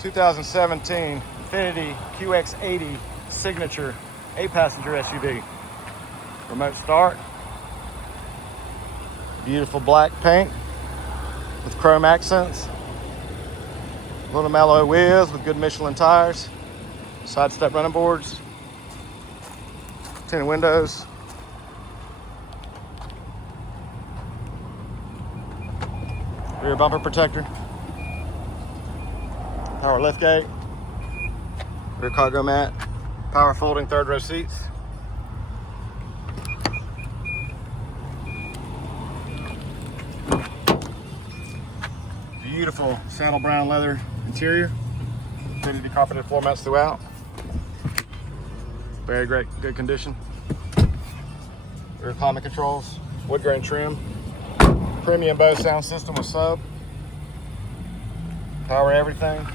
2017 INFINITI QX80 Signature 8-passenger SUV. Remote start. Beautiful black paint with chrome accents. Little mellow wheels with good Michelin tires. Side step running boards. Tinted windows. Rear bumper protector. Power liftgate. Rear cargo mat. Power folding third row seats. Beautiful saddle brown leather interior. INFINITI carpeted floor mats throughout. Very great, good condition. Rear climate controls, wood grain trim. Premium Bose sound system with sub. Power everything.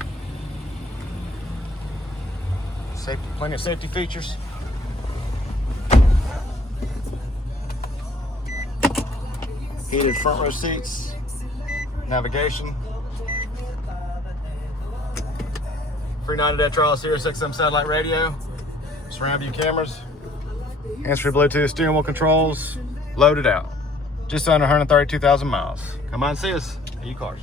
Safety, plenty of safety features. Heated front row seats. Navigation. Free 90-day trial Sirius XM satellite radio. Surround view cameras. Hands-free Bluetooth steering wheel controls. Loaded out. Just under 132,000 miles. Come on and see us at U-Cars.